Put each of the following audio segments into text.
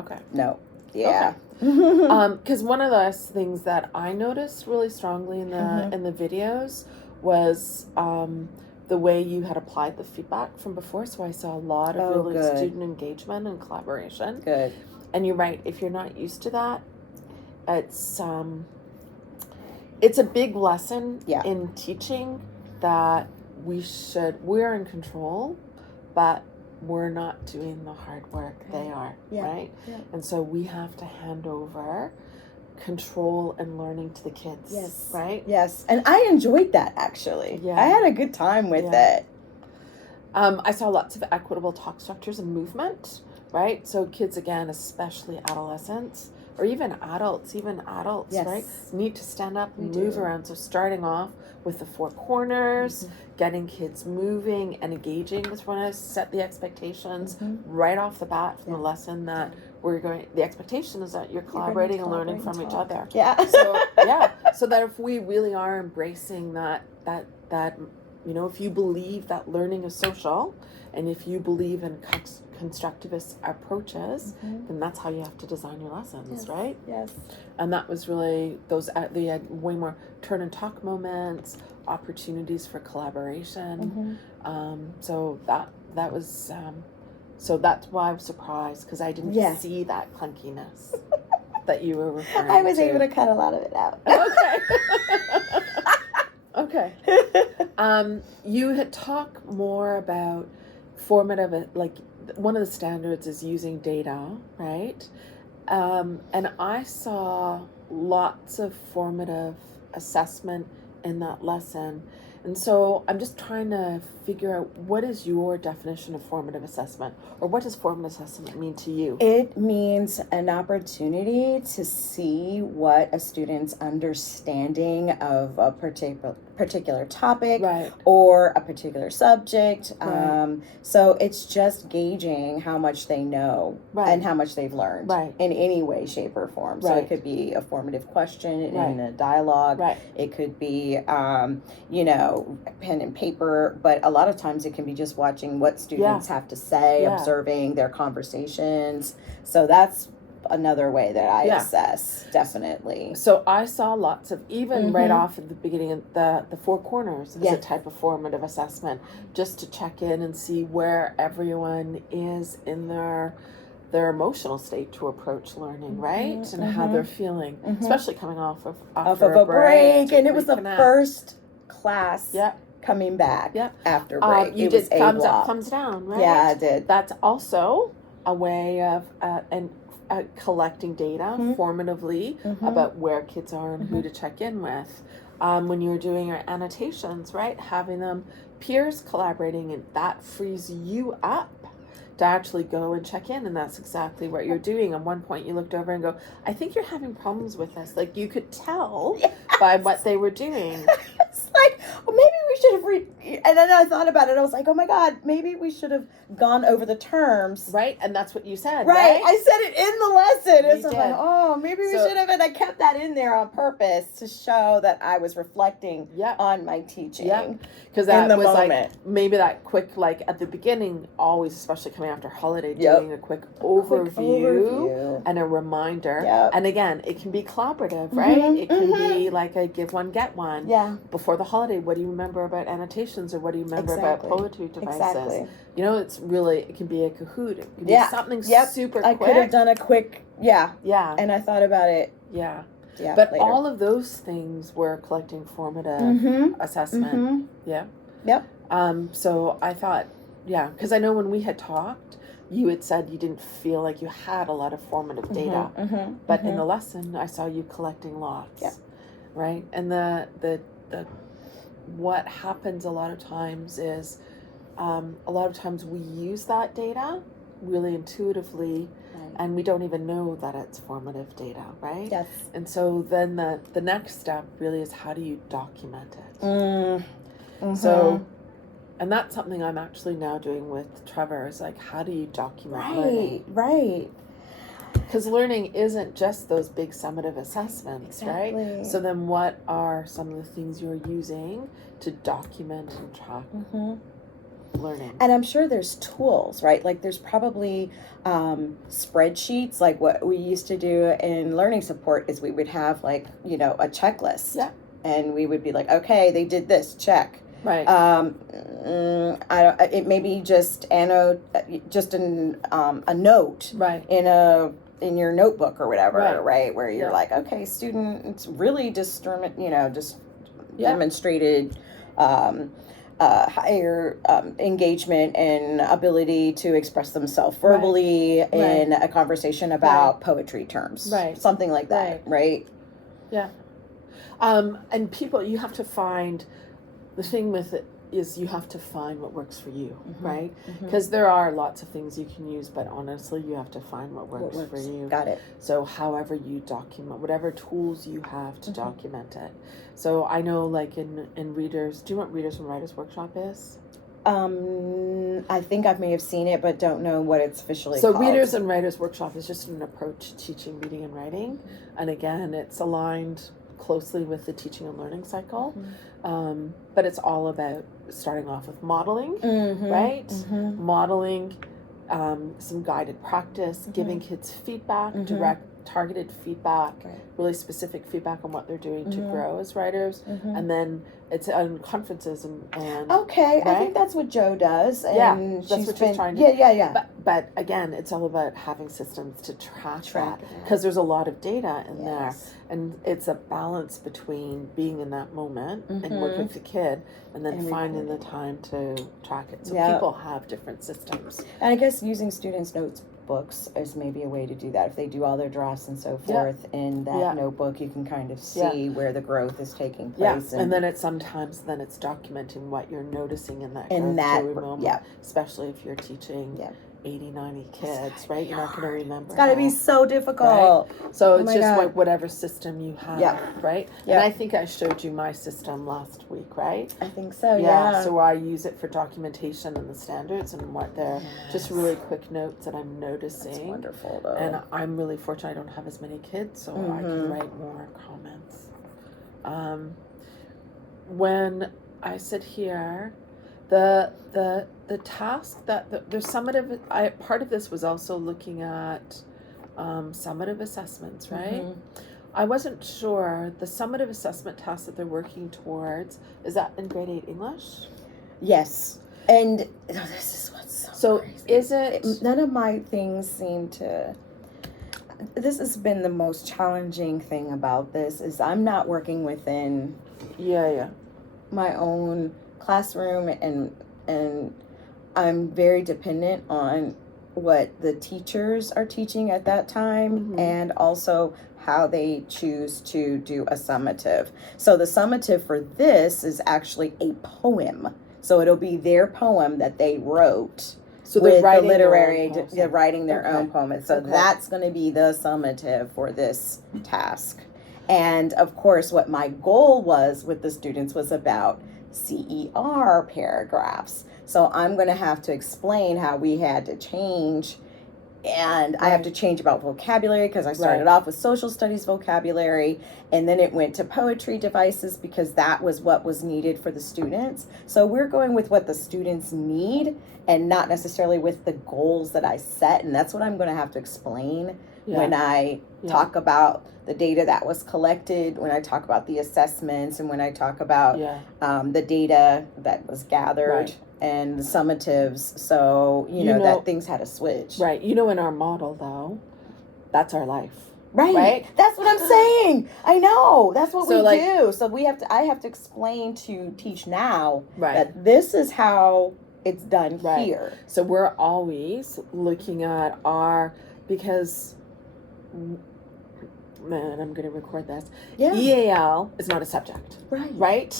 Okay. No. Yeah. Because one of the things that I noticed really strongly in the videos was the way you had applied the feedback from before. So I saw a lot of really student engagement and collaboration. Good. And you're right. If you're not used to that, it's a big lesson in teaching that we're in control, but we're not doing the hard work. They are, right? Yeah. And so we have to hand over control and learning to the kids. Yes. Right? Yes. And I enjoyed that, actually. Yeah. I had a good time with it. I saw lots of equitable talk structures and movement, right? So kids, again, especially adolescents, or even adults, right? Need to stand up and move around. So starting off with the four corners, getting kids moving and engaging. Just want to set the expectations right off the bat from the lesson that the expectation is that you're collaborating and learning from each other. Yeah. So that if we really are embracing that, if you believe that learning is social, and if you believe in constructivist approaches, then that's how you have to design your lessons, right? Yes. And that was really they had way more turn and talk moments, opportunities for collaboration. So that was so that's why I was surprised, because I didn't see that clunkiness that you were referring to. I was able to cut a lot of it out. Okay. You had talked more about formative, like one of the standards is using data, right? And I saw lots of formative assessment in that lesson. And so I'm just trying to figure out, what is your definition of formative assessment, or what does formative assessment mean to you? It means an opportunity to see what a student's understanding of a particular topic or a particular subject. So it's just gauging how much they know and how much they've learned in any way, shape, or form. So it could be a formative question in a dialogue. It could be, pen and paper, but a lot of times it can be just watching what students have to say, observing their conversations. So that's another way that I assess, definitely. So I saw lots of, even right off at the beginning, the four corners is a type of formative assessment, just to check in and see where everyone is in their emotional state to approach learning, right? And how they're feeling, especially coming off of a break. And it was the first class coming back after break. You did thumbs up, thumbs down, right? Yeah, I did. That's also a way of collecting data formatively about where kids are and who to check in with. When you're doing your annotations, right? Having them peers collaborating, and that frees you up to actually go and check in, and that's exactly what you're doing. At one point you looked over and go, I think you're having problems with this. Like, you could tell by what they were doing. It's like, well, maybe we should have and then I thought about it. I was like, oh my God, maybe we should have gone over the terms. Right, and that's what you said, right? I said it in the lesson. It's like, oh, maybe we should have, and I kept that in there on purpose to show that I was reflecting on my teaching. Yeah, because that was moment. Like, maybe that quick, like at the beginning, always, especially coming after holiday, doing a quick overview and a reminder. And again, it can be collaborative, right? It can be like a give one, get one. Before the holiday, what do you remember about annotations, or what do you remember about poetry devices? It's really, it can be a Kahoot. It can be something super quick. I could have done a quick, and I thought about it. But later. All of those things were collecting formative assessment. So I thought, because I know when we had talked, you had said you didn't feel like you had a lot of formative data, but in the lesson I saw you collecting lots, right? And the what happens a lot of times is, we use that data really intuitively, and we don't even know that it's formative data, right? Yes. And so then the next step really is, how do you document it? So, and that's something I'm actually now doing with Trevor, is like, how do you document learning? Right. Because learning isn't just those big summative assessments, right? So then what are some of the things you're using to document and track? learning. And I'm sure there's tools, right? Like there's probably spreadsheets. Like what we used to do in learning support is we would have like, you know, a checklist. Yeah. And we would be like, okay, they did this, check. Right. It may be just a note. Right. In your notebook or whatever, right? Where you're Yeah. like, okay, student, really just demonstrated higher engagement and ability to express themselves verbally in a conversation about poetry terms, something like that, right? Yeah. And people, you have to find, the thing with it is you have to find what works for you, right? Because there are lots of things you can use, but honestly, you have to find what works for you. Got it. So however you document, whatever tools you have to document it. So I know like in Readers, do you know what Readers and Writers Workshop is? I think I may have seen it, but don't know what it's officially called. So Readers and Writers Workshop is just an approach to teaching reading and writing. And again, it's aligned closely with the teaching and learning cycle. But it's all about starting off with modeling, right? Modeling, some guided practice, giving kids feedback, direct, targeted feedback, really specific feedback on what they're doing to grow as writers. And then it's on conferences and okay, right? I think that's what Jo does. And that's what she's trying to do. Yeah. But again, it's all about having systems to track that, because there's a lot of data in there, and it's a balance between being in that moment and working with the kid, and then finding the time to track it. So people have different systems. And I guess using students' notebooks is maybe a way to do that. If they do all their drafts and so forth in that notebook, you can kind of see where the growth is taking place. And then it's documenting what you're noticing in that moment, especially if you're teaching 80, 90 kids, right? You're not going to remember. It's got to be so difficult. Right? So it's just like whatever system you have, right? And I think I showed you my system last week, right? I think so, yeah. So I use it for documentation and the standards and what they're just really quick notes that I'm noticing. That's wonderful, though. And I'm really fortunate I don't have as many kids, so I can write more comments. When I sit here, the task that the summative, part of this was also looking at summative assessments, right? I wasn't sure, the summative assessment task that they're working towards, is that in grade 8 English? Yes. And this is what's so crazy. Is it? None of my things seem to, this has been the most challenging thing about this, is I'm not working within my own classroom, and I'm very dependent on what the teachers are teaching at that time, and also how they choose to do a summative. So the summative for this is actually a poem. So it'll be their poem that they wrote. So with the literary, they're writing their own poem. So that's going to be the summative for this task. And of course, what my goal was with the students was about CER paragraphs. So I'm going to have to explain how we had to change, and I have to change about vocabulary, because I started off with social studies vocabulary, and then it went to poetry devices because that was what was needed for the students. So we're going with what the students need and not necessarily with the goals that I set, and that's what I'm going to have to explain when I talk about the data that was collected, when I talk about the assessments, and when I talk about the data that was gathered and the summatives. So, you know, that things had to switch. Right. You know, in our model, though, that's our life. Right. That's what I'm saying. I know. That's what we do. So I have to explain to Teach Now that this is how it's done here. So we're always looking at because, man, I'm going to record this. EAL is not a subject. Right.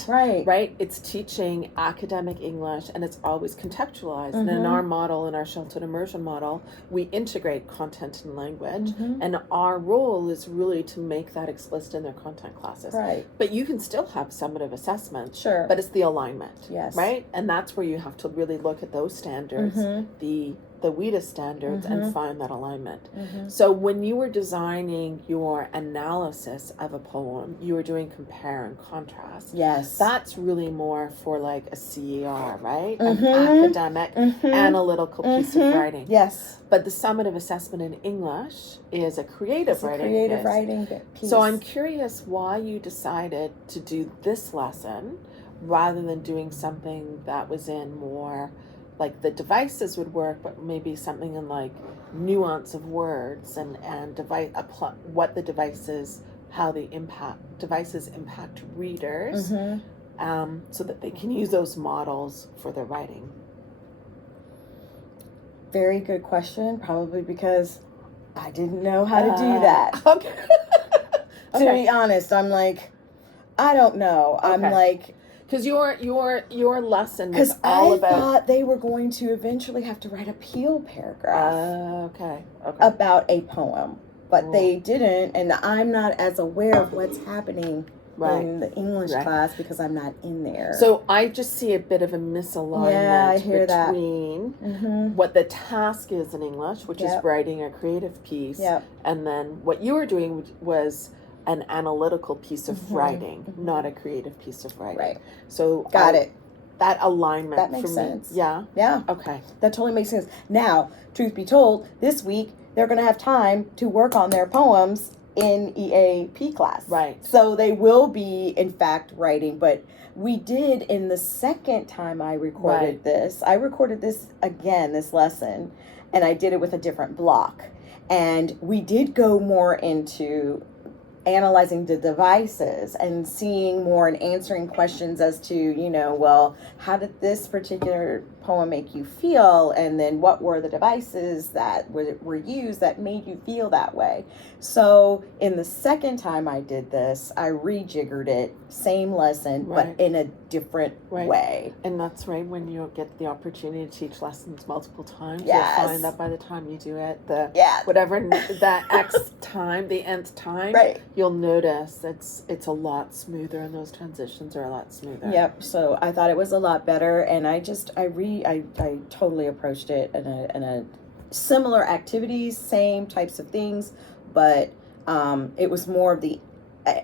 It's teaching academic English, and it's always contextualized. And in our model, in our sheltered immersion model, we integrate content and language, and our role is really to make that explicit in their content classes. Right. But you can still have summative assessments. But it's the alignment. Yes. Right. And that's where you have to really look at those standards, the the WIDA standards and find that alignment. So when you were designing your analysis of a poem, you were doing compare and contrast. Yes. That's really more for like a CER, right? An academic, analytical piece of writing. Yes. But the summative assessment in English is a creative writing piece. So I'm curious why you decided to do this lesson rather than doing something that was in more like the devices would work, but maybe something in like nuance of words and what the devices, how the devices impact readers, so that they can use those models for their writing. Very good question, probably because I didn't know how to do that. Okay. To be honest, I'm like, I don't know. Okay. I'm like, because your lesson was all about. I thought they were going to eventually have to write a peel paragraph. Okay. About a poem, but they didn't, and I'm not as aware of what's happening in the English class because I'm not in there. So I just see a bit of a misalignment between what the task is in English, which is writing a creative piece, and then what you were doing was an analytical piece of writing, not a creative piece of writing. Right. So got it. That alignment that makes for sense. Me. Yeah. Yeah. Okay. That totally makes sense. Now, truth be told, this week they're going to have time to work on their poems in EAP class. Right. So they will be, in fact, writing. But we did, in the second time I recorded this, I recorded this again, this lesson, and I did it with a different block. And we did go more into analyzing the devices and seeing more and answering questions as to, well, how did this particular poem make you feel? And then what were the devices that were used that made you feel that way? So in the second time I did this, I rejiggered it, same lesson, but in a different way. And that's right, when you get the opportunity to teach lessons multiple times, you'll find that by the time you do it, whatever that X time, the nth time, you'll notice it's a lot smoother, and those transitions are a lot smoother. Yep. So I thought it was a lot better, and I totally approached it in a similar activities, same types of things, but it was more of the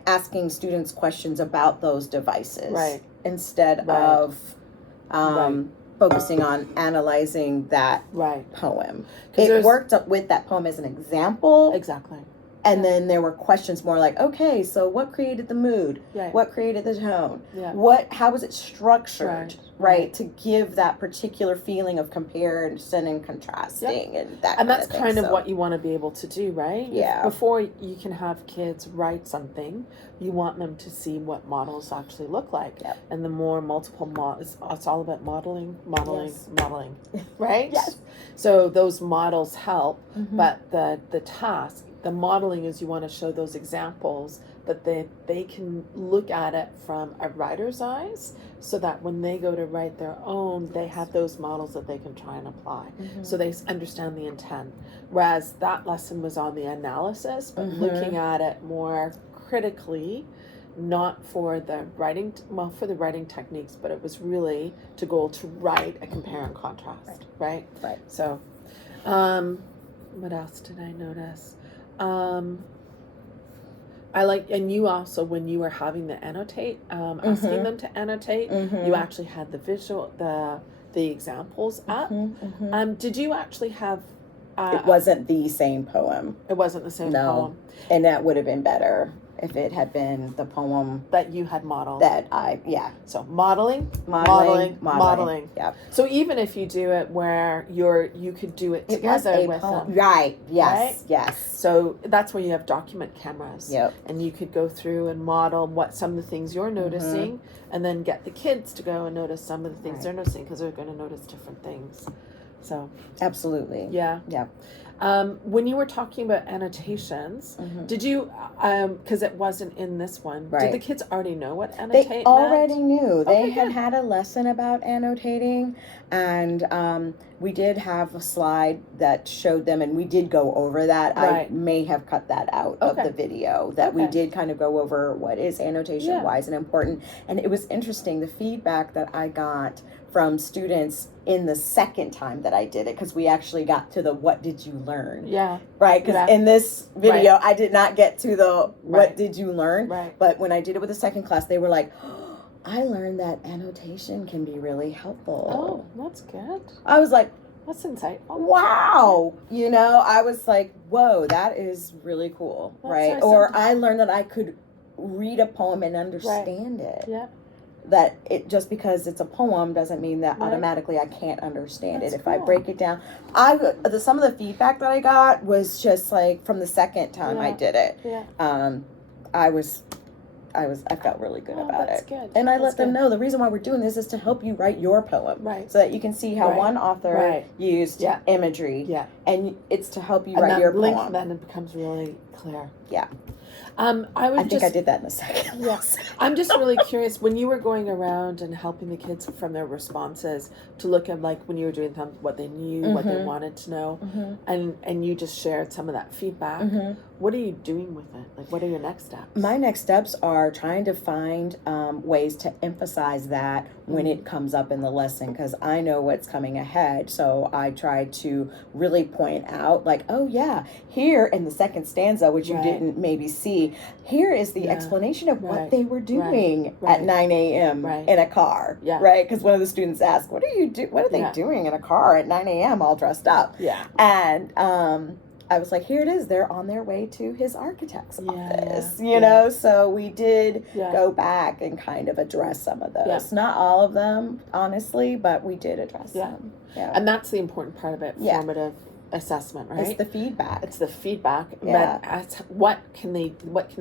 asking students questions about those devices instead of focusing on analyzing that poem. It worked up with that poem as an example. Exactly. And then there were questions more like, okay, so what created the mood? What created the tone? How was it structured? Right, to give that particular feeling of comparison and contrasting and that. And that's kind of what you want to be able to do, right? Yeah. Before you can have kids write something, you want them to see what models actually look like. And the more multiple models, it's all about modeling, right? Yes. So those models help, but the task, the modeling is you want to show those examples that they can look at it from a writer's eyes, so that when they go to write their own, they have those models that they can try and apply. So they understand the intent. Whereas that lesson was on the analysis, but looking at it more critically, not for the writing, for the writing techniques, but it was really to go to write a compare and contrast, right? So, what else did I notice? I like, and you also, when you were having to annotate, asking them to annotate, you actually had the visual, the examples up. Did you actually have? It wasn't the same poem. It wasn't the same poem. And that would have been better if it had been the poem that you had modeled. So modeling. Yep. So even if you do it where you could do it together with them. Right. Yes. Right? Yes. So that's where you have document cameras. Yep. And you could go through and model what some of the things you're noticing, and then get the kids to go and notice some of the things they're noticing, because they're going to notice different things. So absolutely. Yeah. When you were talking about annotations, did you, because it wasn't in this one, did the kids already know what annotate meant? They already knew. They had a lesson about annotating, and we did have a slide that showed them, and we did go over that. I may have cut that out of the video, that we did kind of go over what is annotation, why is it important. And it was interesting, the feedback that I got from students in the second time that I did it, because we actually got to the what did you learn? Yeah. Right? Because in this video, I did not get to the what did you learn? Right. But when I did it with the second class, they were like, oh, I learned that annotation can be really helpful. Oh, that's good. I was like, that's insightful. Wow. You know, I was like, whoa, that is really cool. That's right? nice. Or I learned that I could read a poem and understand it. Yeah. That it just because it's a poem doesn't mean that automatically I can't understand it. If I break it down, some of the feedback that I got was just like from the second time I did it. Yeah. I felt really good about that's it. Good. And I let them know the reason why we're doing this is to help you write your poem. Right. So that you can see how one author used imagery. Yeah. And it's to help you write your link poem. Then it becomes really clear. Yeah. I think I did that in the second. Yes. I'm just really curious, when you were going around and helping the kids from their responses to look at, like, when you were doing what they knew, what they wanted to know, and you just shared some of that feedback, what are you doing with it? Like, what are your next steps? My next steps are trying to find ways to emphasize that when it comes up in the lesson, because I know what's coming ahead. So I try to really point out, like, oh yeah, here in the second stanza, which you didn't maybe see, here is the explanation of what they were doing at 9 a.m. in a car, right? Because one of the students asked, what are they doing in a car at 9 a.m. all dressed up? Yeah. And I was like, here it is. They're on their way to his architect's office, you know? So we did go back and kind of address some of those. Yeah. Not all of them, honestly, but we did address them. Yeah. And that's the important part of it, formative assessment, right? It's the feedback. It's the feedback. Yeah. But what can the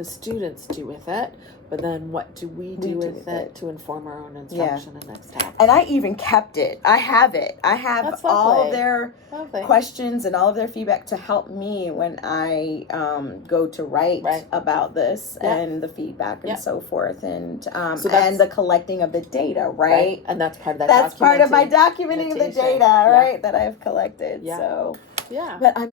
students do with it? But then what do we do with it to inform our own instruction and next steps? And I even kept it. I have it. I have all of their questions and all of their feedback to help me when I go to write about this and the feedback and so forth. And and the collecting of the data, right? And that's part of that. That's part of my documenting of the data, right? That I've collected. Yeah. So, but I'm